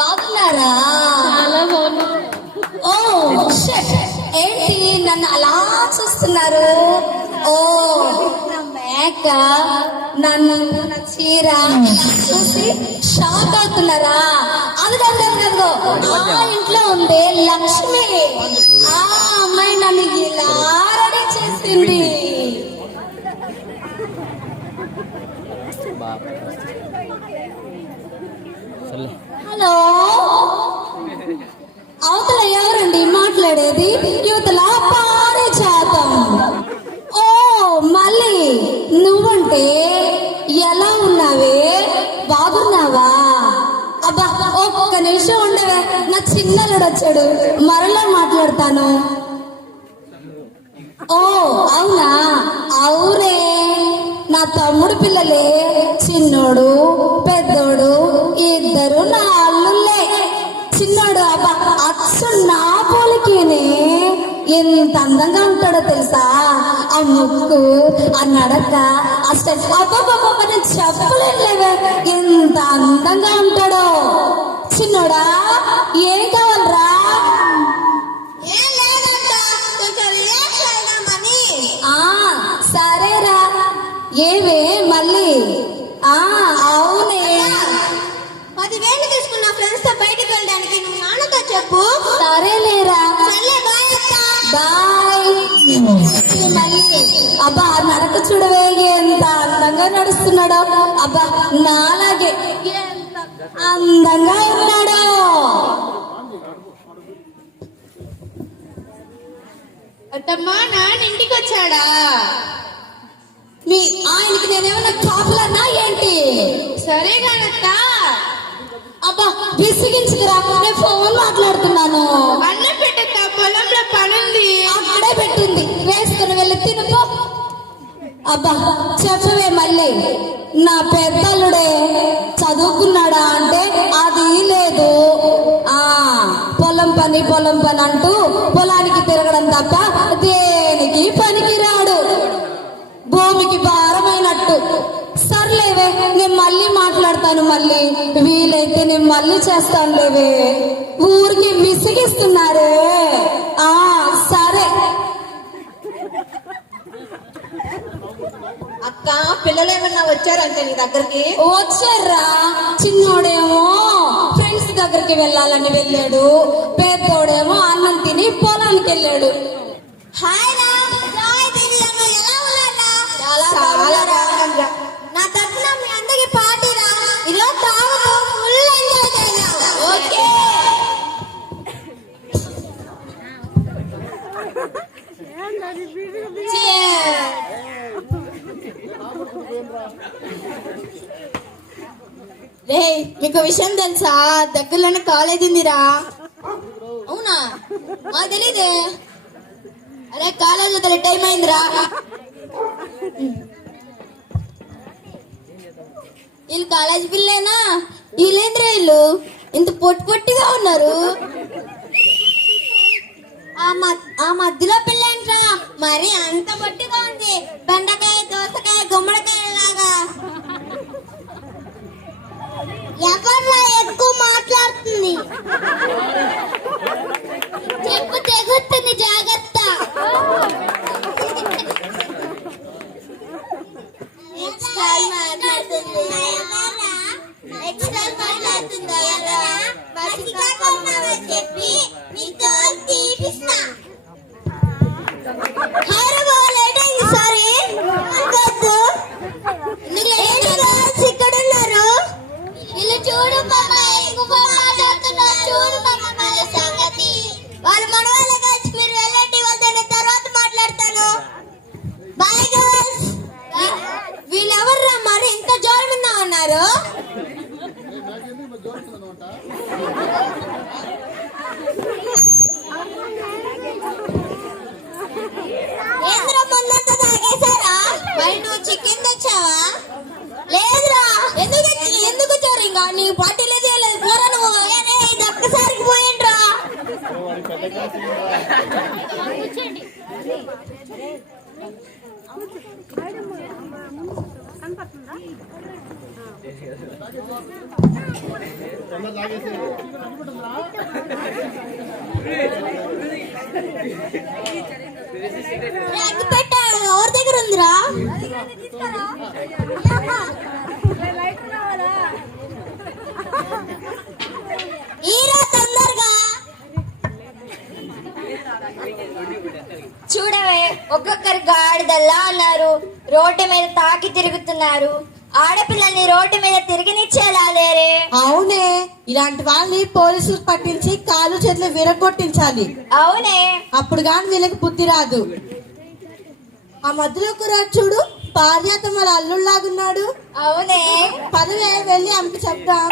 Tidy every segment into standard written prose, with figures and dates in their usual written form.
బాగున్నారా? చాలా బాగున్నా. ఓ షట్, ఏంటి నన్ను అలా చూస్తున్నారు? ఓ నా మేక, నన్ను నా చీర చూసి షాక్ అవుతున్నారా? అందుకో ఆ ఇంట్లో ఉంది లక్ష్మి. ఆ అమ్మాయి నన్ను ఇలా రెడీ చేసింది. హలో, అవతల ఎవరండి మాట్లాడేది? యువతల పారిజాతం. ఓ మళ్ళీ నువ్వంటే ఎలా ఉన్నావే? బాగున్నావా? అబ్బా ఒక్క నిమిషం ఉండవే, నా చిన్నలుడు వచ్చాడు, మరలా మాట్లాడతాను. ఓ అవునా? అవునే, నా తమ్ముడు పిల్లలే, చిన్నోడు పెద్దోడు ఇద్దరు నా అల్లుళ్ళే. చిన్నోడు అబ్బా అచ్చు నా పోలికేనే, ఎంత అందంగా ఉంటాడో తెలుసా? ఆ ముక్కు, ఆ నడక, ఆ స్టెప్, అబ్బా నేను చెప్పలేనులేవే ఎంత అందంగా ఉంటాడో. చిన్నోడా ఏం కావాలరా? సరేరా. ఏవే మళ్ళీ? అవునే, 10,000 తీసుకున్న ఫ్రెండ్స్ తో బయటకు వెళ్ళడానికి నువ్వు నాన్నతో చెప్పు. సరేలేరా, బాయ్. మళ్ళీ అబ్బా నడక చూడవే ఎంత అందంగా నడుస్తున్నాడో. అబ్బా నాలాగే ఎంత అందంగా ఉన్నాడో. అత్తమ్మా, నాన్న ఇంటికి వచ్చాడా? మీ ఆయనకి నేనేమన్నా చాకులన్నా ఏంటి? సరే కానత్త. అబ్బా విసిగించుకురా, నేను ఫోన్ మాట్లాడుతున్నాను. అన్నం పెట్టత్తా, పొలంలో పనుంది. అక్కడే పెట్టింది, వేసుకుని వెళ్ళి తినుకో. అబ్బా చెప్పవే మళ్ళీ. నా పెద్దలుడే చదువుకున్నాడా అంటే అది లేదు. పొలం పని అంటూ పొలానికి తిరగడం తప్ప దేనికి పనికి రాడు, భూమికి భారమైనట్టు. సర్లేవే, నేను మళ్ళీ మాట్లాడతాను. మళ్ళీ వీలైతే నేను మళ్ళీ చేస్తాను లేవే, ఊరికి విసిగిస్తున్నారే. సరే అక్క, పిల్లలు ఏమన్నా వచ్చారంటే నీ దగ్గరికి? వచ్చారా? చిన్నోడేమో ఫ్రెండ్స్ దగ్గరికి వెళ్ళాలని వెళ్ళాడు, పెద్దోడేమో అన్నం తిని పొలానికి వెళ్ళాడు. హాయ్ రా, జాయ్ దివ్యమ్మ, ఎలా ఉన్నారా? చాలా బాగున్నారా? నా తరఫున మీ అందరికి పార్టీ రా. ఈరోజు తాగుతూ ఫుల్ ఎంజాయ్ చేద్దాం. ఓకే. రే, మీకు విషయం తెలుసా? దగ్గరలోనే కాలేజ్ ఉందిరా. అవునా? మాకు తెలీదే. అరే కాలేజ్ వదిలే టైం అయిందిరా. వీళ్ళు కాలేజ్ పిల్లేనా? వీళ్ళేంద్రా వీళ్ళు ఇంత పొట్టిగా ఉన్నారు? ఆ మధ్యలో పిల్లేంట్రా మరి అంత పొట్టిగా ఉంది, బెండకాయ దోసకాయ గుమ్మడికాయ లాగా. ఎవర్రా ఎక్కువ మాట్లాడుతుంది? చెప్పు తెగుతుంది, జాగ్రత్త. చెప్పి నీతో తీపిస్తా. ఇక్కడ ఉన్నారు. వీళ్ళు చూడు పాప, ఎక్కువ మాట్లాడుతున్నారు. చూడు పాప వాళ్ళ సంగతి. వాళ్ళు మన వాళ్ళ కలిసి మీరు వెళ్ళండి, వాళ్ళ తర్వాత మాట్లాడతాను. Bye girls. వీళ్ళెవర్రా మరి ఇంత జోరు మీద ఉన్నారు? ఏంద్రా ముందంతా తాగేశారా? మరి నువ్వు చికెన్ తెచ్చావా? లేదురా. ఎందుకు వచ్చారు? ఇంకా నీ పార్టీ లేదు, పోరా నువ్వు. ఇది ఒక్కసారికి పోయిండ్రా. పెట్ట ఎవరి దగ్గర ఉందిరా? ఈరా తొందరగా. చూడవే, ఒక్కొక్కరు గాడిదల్లా ఉన్నారు, రోడ్డు మీద తాకి తిరుగుతున్నారు. ఆడపిల్లల్ని రోడ్డు మీద తిరిగినిచ్చేలా లేరే. అవునే, ఇలాంటి వాళ్ళని పోలీసులు పట్టించి కాలు చేతులు విరగొట్టించాలి. అవునే, అప్పుడు గాని వీళ్ళకి బుద్ధి రాదు. ఆ మధ్యలో కుర్రాడు చూడు, పారిజాతం వాళ్ళ అల్లుళ్ళలాగున్నాడు. అవునే. పదవే, వెళ్ళి ఆమెకి చెప్దాం.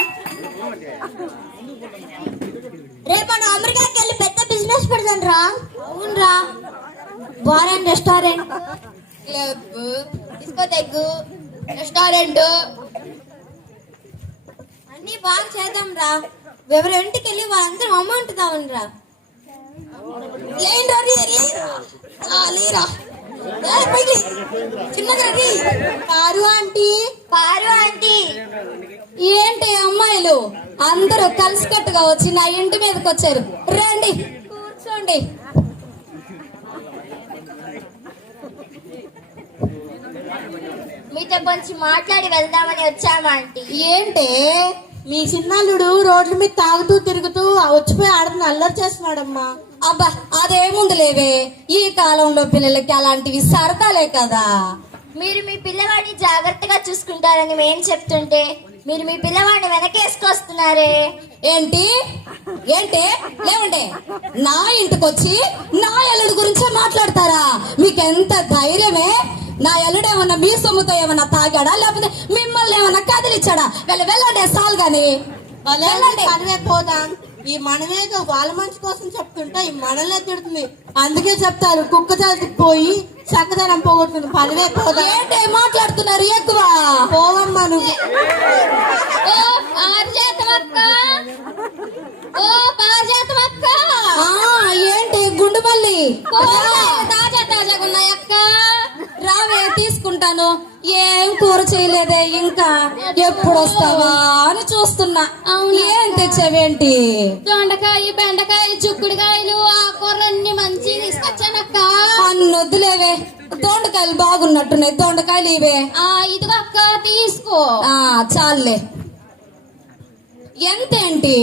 రేపు మనం అమెరికాకి వెళ్ళి పెద్ద బిజినెస్ పెడదాం రా. అవునరా, bar and restaurant, club, discotheque, restaurant అన్ని బాగా చేద్దాం రా. ఎవరి ఇంటికి వెళ్ళి వాళ్ళందరూ అమౌంట్ తావండి రా. చిన్నగా పారు ఆంటీ, పారు ఆంటీ. ఏంటి అమ్మాయిలు అందరూ కలిసికట్టుగా వచ్చి నా ఇంటి మీదకి వచ్చారు. రండి, కూర్చోండి. మీతో కొంచెం మాట్లాడి వెళ్దామని వచ్చామా ఆంటీ. ఏంటి మీ చిన్నల్లుడు రోడ్ల మీద తాగుతూ తిరుగుతూ వచ్చిపోయి ఆడని అల్లరి చేస్తున్నాడమ్మా. అబ్బా, అదేముంది లేవే, ఈ కాలంలో పిల్లలకి అలాంటివి సరదాలే కదా. మీరు మీ పిల్లవాడిని జాగ్రత్తగా చూసుకుంటారని మేం చెప్తుంటే మీరు మీ పిల్లవాడిని వెనకేసుకొస్తున్నారే. ఏంటి ఏంటి లేవండి, నా ఇంటికొచ్చి నా అల్లుడి గురించే మాట్లాడతారా? మీకెంత ధైర్యమే? నా అల్లుడు ఏమన్నా మీ సొమ్ముతో ఏమన్నా తాగాడా, లేకపోతే మిమ్మల్ని ఏమన్నా కదిలిచ్చాడా? వెళ్ళండి సాల్ గాని. పనివే పోదాం. ఈ మనమేదో వాళ్ళ మంచి కోసం చెప్తుంటే ఈ మనల్నే తిడుతుంది. అందుకే చెప్తారు, కుక్క జాతికి పోయి చక్కదనం పోగొట్టుకుంది. పనివే పోదాం. ఏంటి మాట్లాడుతున్నారు ఎక్కువ? పోవమ్మా నువ్వు. ఏంటి గుండు మళ్ళీ తాజా తాజాగా ఉన్నాయి అక్క, రావే తీసుకుంటాను. ఏం కూర చేయలేదే ఇంకా, ఎప్పుడు వస్తావా అని చూస్తున్నా. ఏం తెచ్చావేంటి? దొండకాయ, బెండకాయ, చిక్కుడుకాయలు, ఆకుకూరలన్నీ మంచి తీసుకొచ్చానక్క. అన్నొద్దులేవే, దొండకాయలు బాగున్నట్టున్నాయి, దొండకాయలు ఇవే. ఇదిగో అక్క, తీసుకో. చాలే. ఎంతేంటి?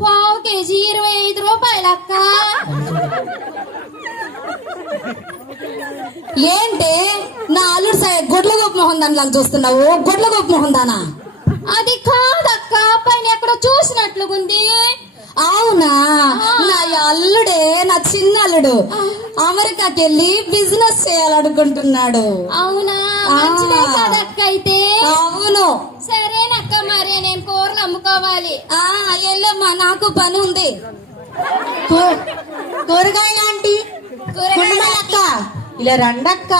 పావు కేజీ 25 రూపాయలు అక్క. ఏంటి నా అల్లుడు సాయి గొడ్ల గొప్ప మొహం దానిలా చూస్తున్నావు? గొడ్ల గొప్ప మొహం దానా? అది కాదక్క, పైన ఎక్కడో చూసినట్లుగుంది. అవునా? నా అల్లుడే, నా చిన్న అల్లుడు అమెరికాకి వెళ్ళి బిజినెస్ చేయాలనుకుంటున్నాడు. అవునా? మంచిదే కదక్క అయితే. అవును. సరేనక్క, మరి నేను కూరలు అమ్ముకోవాలి. ఎల్లమ్మా, నాకు పని ఉంది. కూరగాయలు ఆంటీ, అక్క ఇలా రండక్క.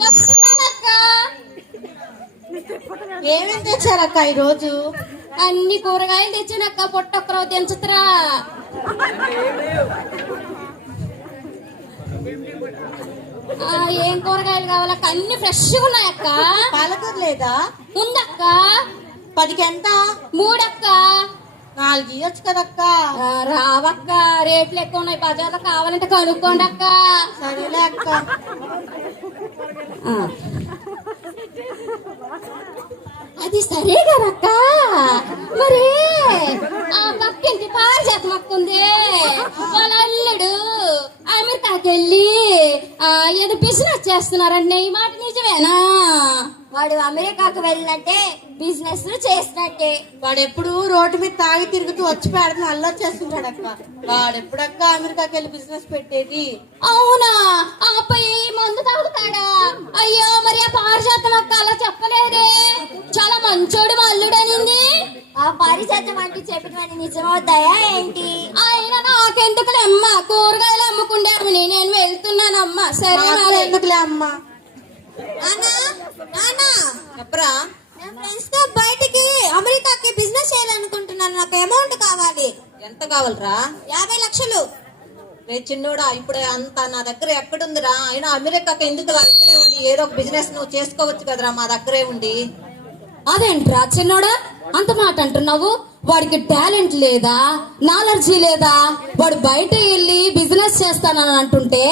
వస్తున్నానక్క. ఏమేమి తెచ్చారక్క ఈరోజు? అన్ని కూరగాయలు తెచ్చినక్క, పొట్టొక్కరో దించుతురా. ఏం కూరగాయలు కావాలక్క? అన్ని ఫ్రెష్ ఉన్నాయక్క. పాలకూర లేదా? ఉందక్క. 10కి ఎంత? 3 అక్క. 4 ఇవ్వచ్చు కదక్క. రావక్క, రేట్లు ఎక్కువ ఉన్నాయి, బజార్లో కావాలంటే కనుక్కోండి అక్క. సరేలే అక్క. అది సరే కదక్క. మరి ఆ పక్కింటి పారిజాతం అక్క ఉంది, వాళ్ళ అల్లుడు అమెరికాకి వెళ్ళి ఏదో బిజినెస్ చేస్తున్నారండి. ఈ మాట నిజమేనా? వాడు అమెరికాకు వెళ్ళినట్టే, బిజినెస్ చేసినట్టే. వాడెప్పుడు రోడ్డు మీద తాగి తిరుగుతూ వచ్చి పెడతాను అల్లరి చేస్తుంటాడక్క. వాడెప్పుడక్క అమెరికాకి వెళ్ళి బిజినెస్ పెట్టేది? అవునా? ఆ అబ్బాయి మందు తాగుతాడా? అయ్యో, మరి ఆ పారిజాతం అక్క అలా చెప్పలేదే, చాలా మంచోడు మా అల్లుడనింది. ఆ పారిజాతం అంటే చెప్పినవన్నీ నిజమవుతాయా ఏంటి? ఆయన నాకెందుకులే అమ్మ, కూరగాయలు అమ్ముకుంటామని నేను వెళ్తున్నానమ్మా. సరే మరి. ఎందుకులే అమ్మా. చెప్పరా? నేను ఫ్రెండ్స్ తో బయటికి అమెరికాకి బిజినెస్ చేయాలనుకుంటున్నాను. నాకు అమౌంట్ కావాలి. ఎంత కావాలరా? 50 లక్షలు. రే చిన్నోడా, ఇప్పుడు అంత నా దగ్గర ఎక్కడుందిరా? అయినా అమెరికాకి ఎందుకు రా? ఇక్కడే ఉండి ఏదో ఒక బిజినెస్ నువ్వు చేసుకోవచ్చు కదరా మా దగ్గరే ఉండి. అదేంట్రా చిన్నోడా అంత మాట అంటున్నావు? వాడికి టాలెంట్ లేదా, నాలెడ్జీ లేదా? వాడు బయట వెళ్ళి బిజినెస్ చేస్తానని అంటుంటే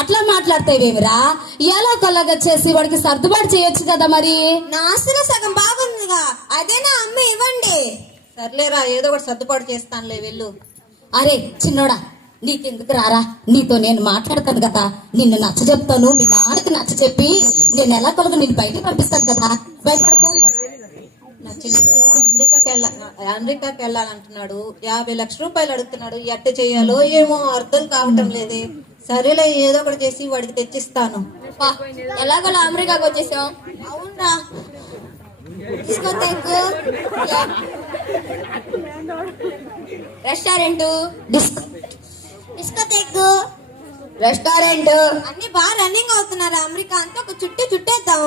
అట్లా మాట్లాడతావేమిరా? ఎలా కొల్లగా చేసి వాడికి సర్దుబాటు చేయొచ్చు కదా మరి. నా ఆస్తిలో సగం బాగుందిగా, అదే నా అమ్మ ఇవ్వండి. సర్లేరా, ఏదో ఒకటి సర్దుబాటు చేస్తానులే, వెళ్ళు. అరే చిన్నోడా, నీకెందుకు రారా, నీతో నేను మాట్లాడతాను కదా. నిన్ను నచ్చ చెప్తాను, మీ నాన్నకి నచ్చ చెప్పి నేను ఎలా కొలుగు నేను బయటికి పంపిస్తాను కదా. భయపడతాను. నా చిన్నోడు అమెరికాకి వెళ్ళాలంటున్నాడు, 50 లక్షల రూపాయలు అడుగుతున్నాడు. ఎట్ట చేయాలో ఏమో అర్థం కావటం లేదే. సరేలే, ఏదో ఒకటి చేసి వాడికి తెచ్చిస్తాను. ఎలాగోలా అమెరికాకి వచ్చేసాం. అవునరా, డిస్కోటెక్, రెస్టారెంట్ డిస్కోటెక్, రెస్టారెంట్ అన్ని బాగా రన్నింగ్ అవుతున్నారు. అమెరికా అంతా ఒక చుట్టేద్దాం.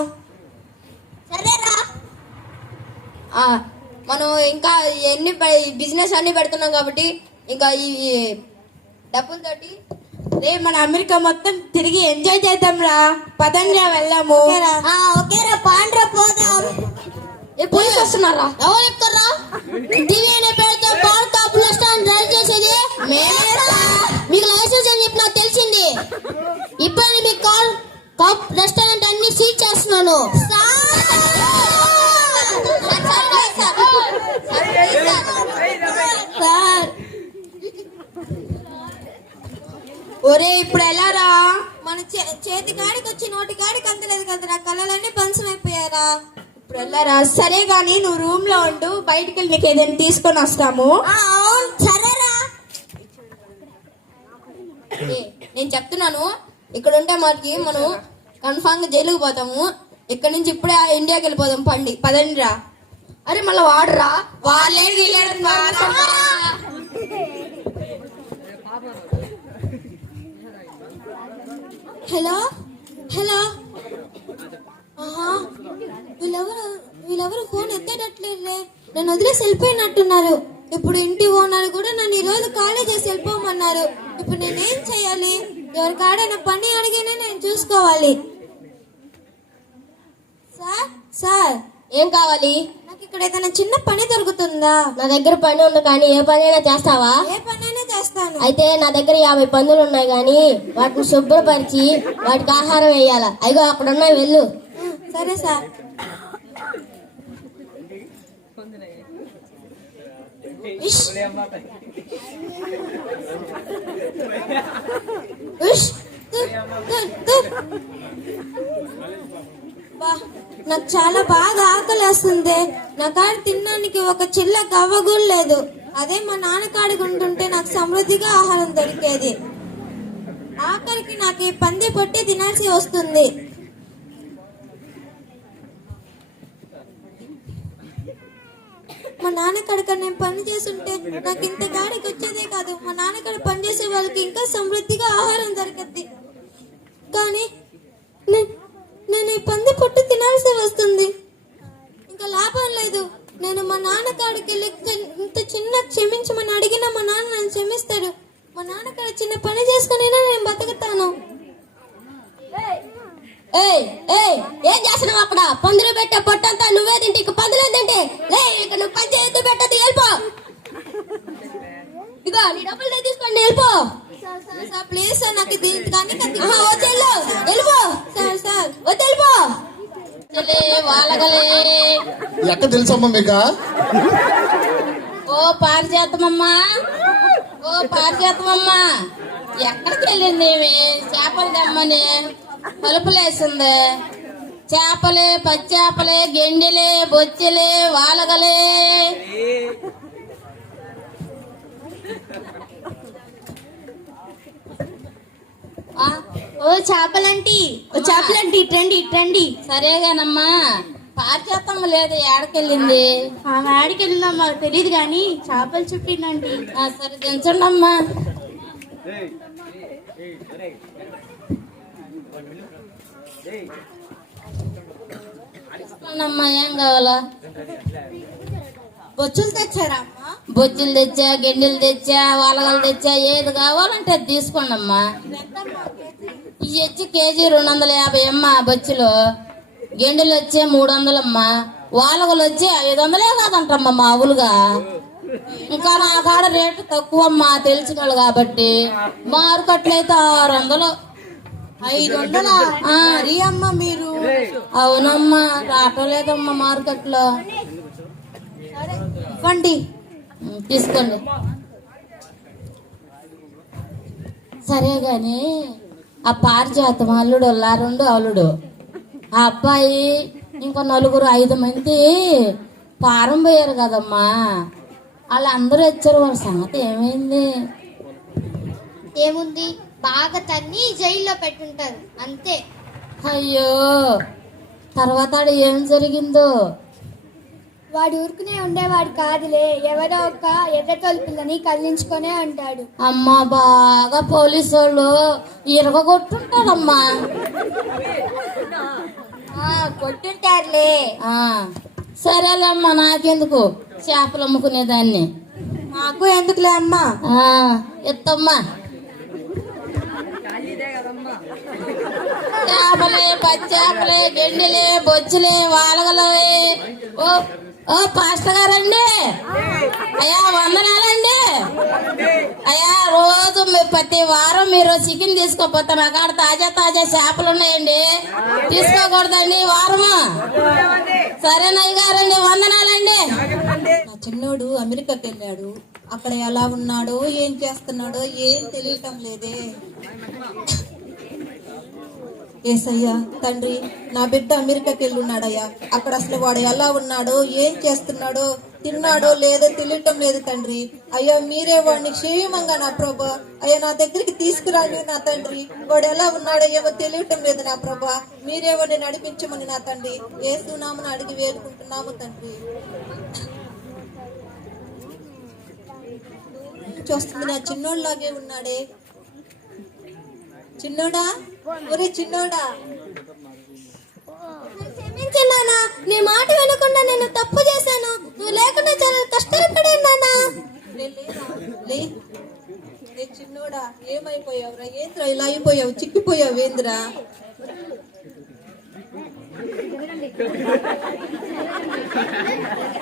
సరేరా. మనం ఇంకా ఎన్ని బిజినెస్ అన్ని పెడుతున్నాం కాబట్టి ఇంకా ఈ డబ్బులతోటి రేపు మన అమెరికా మొత్తం తిరిగి ఎంజాయ్ చేద్దాం రా. పదంగా వెళ్దాము. ఓకేరా, పాండ్రా పోదాం. పోలీసు వస్తున్నారా? ఎవరు చెప్తారా? టీవీ అనే పేరుతో కార్ టాప్ రెస్టారెంట్ డ్రైవ్ చేసేది మేమేరా. మీకు లైసెన్స్ అని చెప్పి నాకు తెలిసింది. ఇప్పుడు మీ కార్ టాప్ రెస్టారెంట్ అన్ని సీజ్ చేస్తున్నాను. ఒరే ఇప్పుడు ఎలా రా? మన చేతి కాడికి వచ్చి నోటి కాడికి అంతలేదు కదరా, కళ్ళలన్నీ పంచం అయిపోయారా. ఇప్పుడు వెళ్ళారా? సరే గాని నువ్వు రూమ్ లో ఉండు, బయటికి వెళ్ళి నీకు ఏదైనా తీసుకొని వస్తాము. అవును సరేరా. నేను చెప్తున్నాను, ఇక్కడ ఉంటే మనకి మనం కన్ఫామ్ గా జైలుకి పోతాము. ఇక్కడ నుంచి ఇప్పుడే ఇండియాకి వెళ్ళిపోదాం. పదండి రా. అరే మళ్ళీ వాడరా? వాళ్ళే హలో హలో. ఆహా, వీళ్ళెవరు ఫోన్ ఎత్తేటట్లేదులే. నన్ను వదిలేసి వెళ్ళిపోయినట్టున్నారు. ఇప్పుడు ఇంటి ఓనర్ కూడా నన్ను ఈ రోజు ఖాళీ చేసి వెళ్ళిపోమన్నారు. ఇప్పుడు నేనేం చెయ్యాలి? ఎవరి కాడైనా పని అడిగినా నేను చూసుకోవాలి. సార్ సార్, ఏం కావాలి? నాకు ఇక్కడ ఏదైనా చిన్న పని దొరుకుతుందా? నా దగ్గర పని ఉంది, కానీ ఏ పనైనా చేస్తావా? ఏ పనైనా చేస్తాను. అయితే నా దగ్గర 50 పందులు ఉన్నాయి, కానీ వాటిని శుభ్రపరిచి వాటికి ఆహారం వేయాలా. అయ్యో అక్కడ ఉన్నాయి, వెళ్ళు. సరే సార్. ఇష్. ఇష్. తుర్. బా, నాకు చాలా బాగా ఆకలేస్తుంది. నా కాడ తినడానికి ఒక చిల్ల గవ్వ కూడా లేదు. అదే మా నాన్న కాడికి ఉంటుంటే నాకు సమృద్ధిగా ఆహారం దొరికేది. ఆఖరికి నాకు ఈ పంది పొట్టి తినాల్సి వస్తుంది. మా నాన్న కాడిక నేను పని చేస్తుంటే నాకు ఇంత కాడికి వచ్చేదే కాదు. మా నాన్న కాడ పని చేసే వాళ్ళకి ఇంకా సమృద్ధిగా ఆహారం దొరికింది. కానీ నేను ఈ పంది పొట్టు తినాల్సి వస్తుంది. ఇంకా లాభం లేదు. నేను మా నాన్న కాడికి వెళ్ళి ఇంత చిన్న క్షమించమని అడిగినా మా నాన్న నన్ను క్షమిస్తాడు. మా నాన్న కాడ చిన్న పని చేసుకుని నేను బతుకుతాను. ఏం చేస్తున్నావు అక్కడ? పందులు పెట్టే పొట్టంతా నువ్వే తింటే ఇక పందులే తింటే ఇక నువ్వు పని చేయొద్దు, పెట్టద్దు, వెళ్ళిపో. ఇక నీ డబ్బులు తీసుకోండి, వెళ్ళిపో. ప్లీజ్ సార్, నాకు దీనికి కానీ వెళ్ళిపో సార్. సార్ వెళ్ళిపో. వాళ్ళగలే ఎక్కడ తెలుసమ్మా మీకు? ఓ పారిజాతమమ్మా, ఎక్కడికి వెళ్ళింది? చేపలు తెమ్మని తలుపులేసింది. చేపలే, పచ్చేపలే, గెండిలే, బొచ్చెలే, వాలగలే. ఓ చేపలంటి ఇట్రండి. సరేగానమ్మా, పారిజాతమ్మ లేదు, ఏడకెళ్ళింది? ఆమె ఆడికి వెళ్ళిందా మాకు తెలియదు, కానీ చేపలు చుట్టిందండి. సరే దించండి అమ్మా. అమ్మా ఏం కావాలా? బొచ్చులు తెచ్చారా అమ్మా? బొచ్చులు తెచ్చా, గిండెలు తెచ్చా, వాలగలు తెచ్చా, ఏది కావాలంటే అది తీసుకోండి అమ్మా. ఇవి వచ్చి కేజీ 250 అమ్మా బొచ్చులు. గిండెలు వచ్చే 300 అమ్మా. వాలగలు వచ్చి 500 కాదంటమ్మా మామూలుగా. ఇంకా నా కాడ రేటు తక్కువ అమ్మా, తెలుసుకోవాలి కాబట్టి. మార్కెట్లో అయితే 600. 500 మరీ అమ్మ మీరు. అవునమ్మా, రావట్లేదమ్మా మార్కెట్లో. ఇవ్వండి. తీసుకోండి. సరే గాని ఆ పారిజాతం అల్లుడు రెండు అల్లుడు, ఆ అబ్బాయి ఇంకా 4-5 మంది పారం పోయారు కదమ్మా. వాళ్ళందరూ వచ్చారు, వాళ్ళ సంగతి ఏమైంది? ఏముంది, బాగా తన్ని జైల్లో పెట్టుంటారు అంతే. అయ్యో, తర్వాత ఆడ ఏం జరిగిందో? వాడు ఊరుకునే ఉండేవాడు కాదులే, ఎవరో ఒక ఎర్రతోలు పిల్లని కదిలించుకొనే ఉంటాడు. అమ్మా, బాగా పోలీసు వాళ్ళు ఇరగొట్టుంటారమ్మా. కొట్టుంటారులే. సరేలమ్మా, నాకెందుకు, చేపలు అమ్ముకునేదాన్ని. మాకు ఎందుకులే అమ్మా. ఎత్తమ్మా. చేపలే, పచ్చేపలే, గిండెలే, బొచ్చులే, వాలగలే. ఓ పాస్టర్ గారండి, అయ్యా వందనాలండి. అయ్యా, రోజు ప్రతి వారం మీరు చికెన్ తీసుకోపోతే మా కాడ తాజా చేపలు ఉన్నాయండి, తీసుకోకూడదండి వారము. సరేనయ్య గారండి, వందనాలండి. నా చిన్నోడు అమెరికాకి వెళ్ళాడు. అక్కడ ఎలా ఉన్నాడో ఏం చేస్తున్నాడో ఏం తెలియటం లేదే. ఏసయ్యా తండ్రి, నా బిడ్డ అమెరికాకి వెళ్ళున్నాడయ్యా. అక్కడ అసలు వాడు ఎలా ఉన్నాడో ఏం చేస్తున్నాడో, తిన్నాడో లేదో తెలియటం లేదు తండ్రి. అయ్యా, మీరే వాడిని క్షేమంగా నా ప్రభా అయ్యా నా దగ్గరికి తీసుకురాలి నా తండ్రి. వాడు ఎలా ఉన్నాడో ఏమో తెలియటం లేదు నా ప్రభా. మీరే వాడిని నడిపించమని నా తండ్రి యేసునామమున అడిగి వేడుకుంటున్నాము తండ్రి. చూస్తుంది, నా చిన్నోళ్ళలాగే ఉన్నాడే. చిన్నోడా, ఒరే చిన్నోడా, క్షమించన్నానా, నీ మాట వినకుండా నేను తప్పు చేశాను. నువ్వు లేకుండా చాలా కష్టాలు పడాను నాన్నా. లే చిన్నోడా, ఏమైపోయావురా? ఏంద్రా ఇలా అయిపోయావు? చిక్కిపోయావు ఏంద్రా?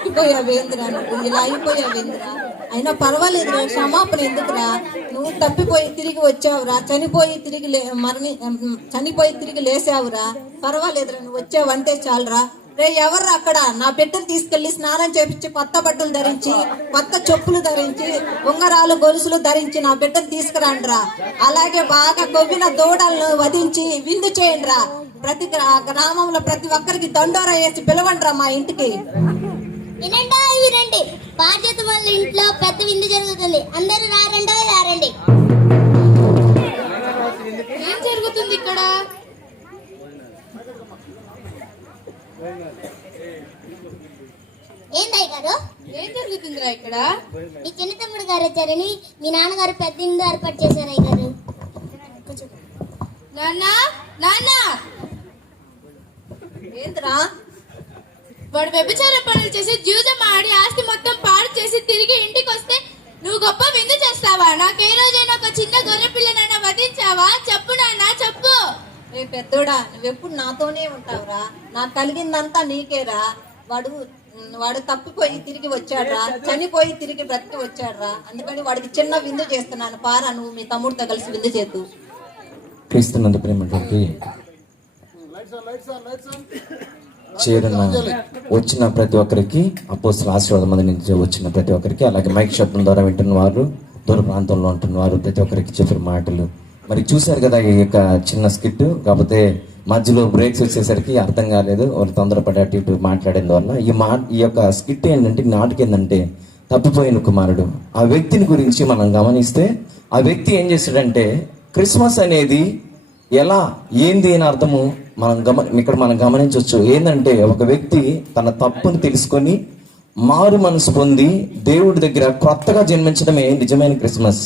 అయిపోయావేంద్రా, నువ్వు ఇలా అయిపోయావేంద్రా? అయినా పర్వాలేదురా, క్షమాపణ ఎందుకురా? నువ్వు తప్పిపోయి తిరిగి వచ్చావురా, చనిపోయి తిరిగి లేసావురా. పర్వాలేదురా, నువ్వు వచ్చావు అంతే చాలురా. రే, ఎవర్రా అక్కడ? నా బిడ్డను తీసుకెళ్లి స్నానం చేపించి కొత్త బట్టలు ధరించి, కొత్త చెప్పులు ధరించి, ఉంగరాలు గొలుసులు ధరించి నా బిడ్డను తీసుకురాండ్రా. అలాగే బాగా కొవ్విన దూడలను వధించి విందు చేయండిరా. ప్రతి గ్రామంలో ప్రతి ఒక్కరికి దండోర వేసి పిలవండిరా మా ఇంటికి. వినండి, బాధ్యత వాళ్ళ ఇంట్లో పెద్ద విందు జరుగుతుంది. అందరూ రారండి. ఏం జరుగుతుంది ఇక్కడ? ఏందయ్య గారు, ఏం జరుగుతుందిరా ఇక్కడ? మీ చిన్న తమ్ముడు గారు వచ్చారని మీ నాన్నగారు పెద్ద విందు ఏర్పాటు చేశారు అయ్య గారు. నాన్న, ఏంద్రా? వాడు వ్యభిచార పనులు చేసి జూదం ఆడి ఆస్తి మొత్తం పాడు చేసి తిరిగి ఇంటికి వస్తే నువ్వు గొప్ప విందు చేస్తావా? నాకే రోజైనా ఒక చిన్న గొర్రె పిల్లనైనా వధించావా? చెప్పు నాన్న, చెప్పు. రే పెద్దోడా, నువ్వెప్పుడు నాతోనే ఉంటావురా. నాకు కలిగిందంతా నీకేరా. వాడు తప్పిపోయి తిరిగి వచ్చాడ్రా, చనిపోయి తిరిగి బ్రతికి వచ్చాడ్రా. అందుకని వాడికి చిన్న విందు చేస్తున్నాను. పారా, నువ్వు మీ తమ్ముడితో కలిసి విందు చేద్దు. క్రీస్తునందు ప్రేమటువంటి చేరిన వచ్చిన ప్రతి ఒక్కరికి, అపోస్తల ఆశీర్వాదం మంది నుంచి వచ్చిన ప్రతి ఒక్కరికి, అలాగే మైక్ శబ్దం ద్వారా వింటున్న వారు, దూర ప్రాంతంలో ఉంటున్న వారు, ప్రతి ఒక్కరికి చెప్పిన మాటలు మరి చూశారు కదా. ఈ యొక్క చిన్న స్కిట్, కాకపోతే మధ్యలో బ్రేక్స్ వచ్చేసరికి అర్థం కాలేదు, వాళ్ళు తొందరపడి అటు ఇటు మాట్లాడిన వల్ల ఈ యొక్క స్కిట్ ఏంటంటే, నాటికి ఏంటంటే తప్పిపోయిన కుమారుడు. ఆ వ్యక్తిని గురించి మనం గమనిస్తే, ఆ వ్యక్తి ఏం చేశాడంటే, క్రిస్మస్ అనేది ఎలా ఏంది అని అర్థము ఇక్కడ మనం గమనించవచ్చు. ఏంటంటే, ఒక వ్యక్తి తన తప్పును తెలుసుకొని మారు మనసు పొంది దేవుడి దగ్గర కొత్తగా జన్మించడమే నిజమైన క్రిస్మస్.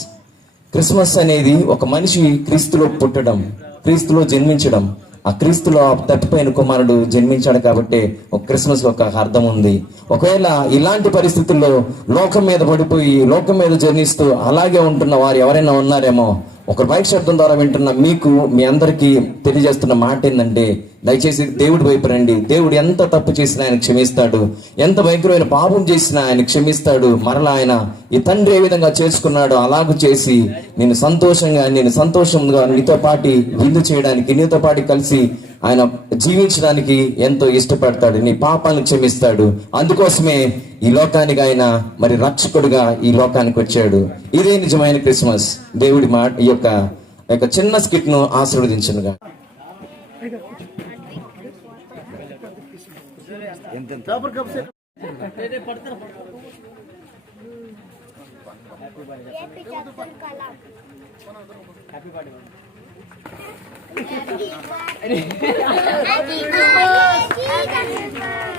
క్రిస్మస్ అనేది ఒక మనిషి క్రీస్తులో పుట్టడం, క్రీస్తులో జన్మించడం, ఆ క్రీస్తులో తప్పిపోయిన కుమారుడు జన్మించాడు కాబట్టి ఒక క్రిస్మస్ ఒక అర్థం ఉంది. ఒకవేళ ఇలాంటి పరిస్థితుల్లో లోకం మీద పడిపోయి లోకం మీద జర్నిస్తూ అలాగే ఉంటున్న వారు ఎవరైనా ఉన్నారేమో, ఒక మైక్ శబ్దం ద్వారా వింటున్న మీకు మీ అందరికీ తెలియజేస్తున్న మాట ఏంటంటే, దయచేసి దేవుడి వైపు రండి. దేవుడు ఎంత తప్పు చేసినా ఆయన క్షమిస్తాడు, ఎంత భయంకరమైన పాపం చేసినా ఆయన క్షమిస్తాడు. మరలా ఆయన ఈ తండ్రి ఏ విధంగా చేసుకున్నాడో అలాగూ చేసి నేను సంతోషంగా నీతో పాటు విందు చేయడానికి, నీతో పాటు కలిసి ఆయన జీవించడానికి ఎంతో ఇష్టపడతాడు. నీ పాపాలను క్షమిస్తాడు. అందుకోసమే ఈ లోకానికి ఆయన మరి రక్షకుడుగా ఈ లోకానికి వచ్చాడు. ఇదే నిజమైన క్రిస్మస్. దేవుడి మాట ఈ యొక్క చిన్న స్కిట్ ను ఆశీర్వదించునుగా.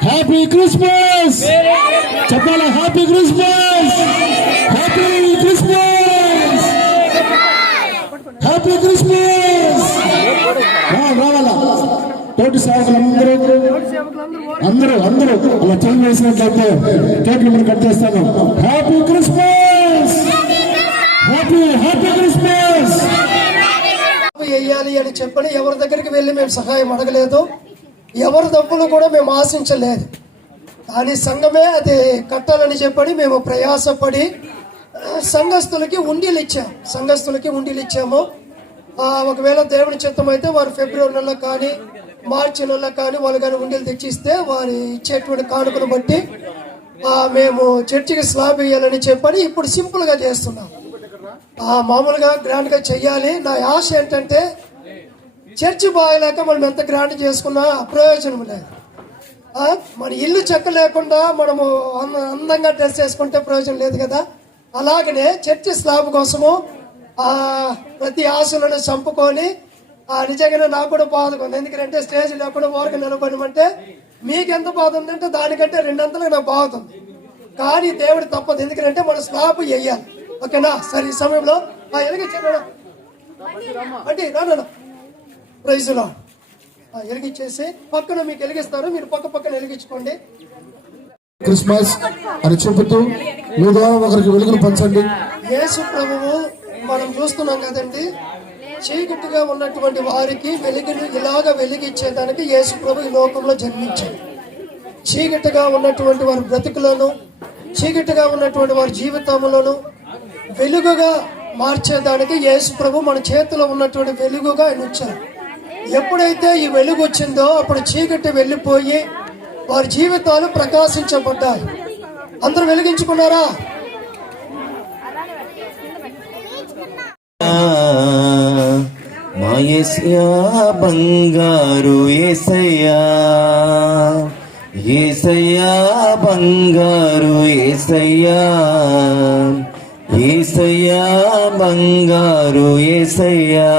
హ్యాపీ క్రిస్మస్ చెప్పాలా? Happy Christmas, happy Christmas, happy Christmas. రావాలా తోటి సేవకులందరూ అందరూ అలా చేంజ్ చేసినట్లయితే కేకులు మీరు కట్ చేస్తాను. Happy Christmas, happy Christmas. వేయాలి అని చెప్పని ఎవరి దగ్గరికి వెళ్ళి మేము సహాయం అడగలేదు, ఎవరి డబ్బులు కూడా మేము ఆశించలేదు. కానీ సంఘమే అది కట్టాలని చెప్పని మేము ప్రయాసపడి సంఘస్థులకి ఉండీలు ఇచ్చాము. ఒకవేళ దేవుని చిత్తం అయితే వారు ఫిబ్రవరి నెలలో కానీ మార్చి నెలలో కానీ వాళ్ళు కానీ ఉండీలు తెచ్చిస్తే వారు ఇచ్చేటువంటి కానుకను బట్టి మేము చర్చికి స్లాబ్ వేయాలని చెప్పని ఇప్పుడు సింపుల్గా చేస్తున్నాం. మామూలుగా గ్రాండ్గా చెయ్యాలి. నా ఆశ ఏంటంటే చర్చి బాగలేక మనం ఎంత గ్రాండ్ చేసుకున్నా ప్రయోజనం లేదు. మన ఇల్లు చెక్క లేకుండా మనము అందంగా డ్రెస్ చేసుకుంటే ప్రయోజనం లేదు కదా. అలాగనే చర్చి స్లాబ్ కోసము ప్రతి ఆశలను చంపుకొని నిజంగానే నాకు కూడా బాధ ఉంది. ఎందుకంటే స్టేజ్ లేకుండా ఊరికి నిలబడమంటే మీకు ఎంత బాధ ఉందంటే దానికంటే 2 అంతలుగా నాకు బాధ ఉంది. కానీ దేవుడు తప్పదు, ఎందుకంటే మన స్లాబ్ వేయాలి. ఓకేనా? సరే ఈ సమయంలో ఎలిగించాను అంటే రానా ప్రైజ్లో ఎలిగించేసి పక్కన మీకు ఎలిగిస్తారు, మీరు పక్కన ఎలిగించుకోండి. క్రిస్మస్ అని చెబుతూ ఏదో ఒకరికి వెలుగును పంచండి. యేసు ప్రభువు మనం చూస్తున్నాం కదండి, చీకటిగా ఉన్నటువంటి వారికి వెలుగును ఇలాగ వెలిగించేదానికి యేసు ప్రభు ఈ లోకంలో జన్మించాడు. చీకటిగా ఉన్నటువంటి వారి బ్రతుకులను, చీకటిగా ఉన్నటువంటి వారి జీవితంలోను వెలుగుగా మార్చేదానికి యేసు ప్రభు మన చేతిలో ఉన్నటువంటి వెలుగుగా ఆయన వచ్చారు. ఎప్పుడైతే ఈ వెలుగు వచ్చిందో అప్పుడు చీకటి వెళ్ళిపోయి వారి జీవితాలు ప్రకాశించబడ్డాయి. అందరూ వెలిగించుకున్నారా? మా యేసయ్యా బంగారు యేసయ్యా, యేసయ్యా బంగారు యేసయ్యా, యేసయ్యా బంగారు యేసయ్యా.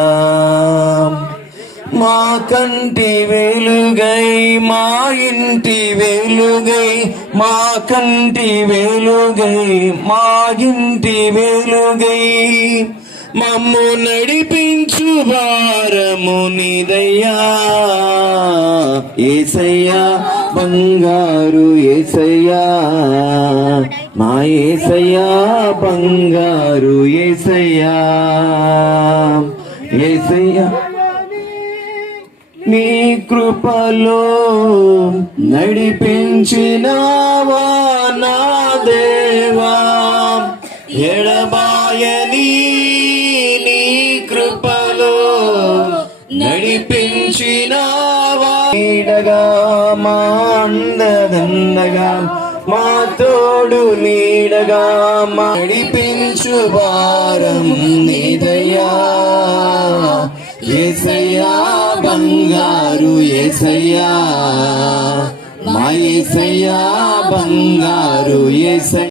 మా కంటి వెలుగై, మా ఇంటి వెలుగై, మా కంటి వెలుగై, మా ఇంటి వెలుగై, మమ్ము నడిపించు వారము నీదయ్యా. యేసయ్యా బంగారు యేసయ్యా, మా యేసయ్యా బంగారు యేసయ్యా, యేసయ్యా నీ కృపలో నడిపించినావా నా దేవా, ఎడబాయని నీ కృపలో నడిపించినావా. నీడగా మా అండదండగా, మా తోడు నీడగా, మా నడిపించు వారం నీదయ్యా. యేసయ్యా బంగారు యేసయ్యా, మా యేసయ్యా బంగారు యేసయ్యా.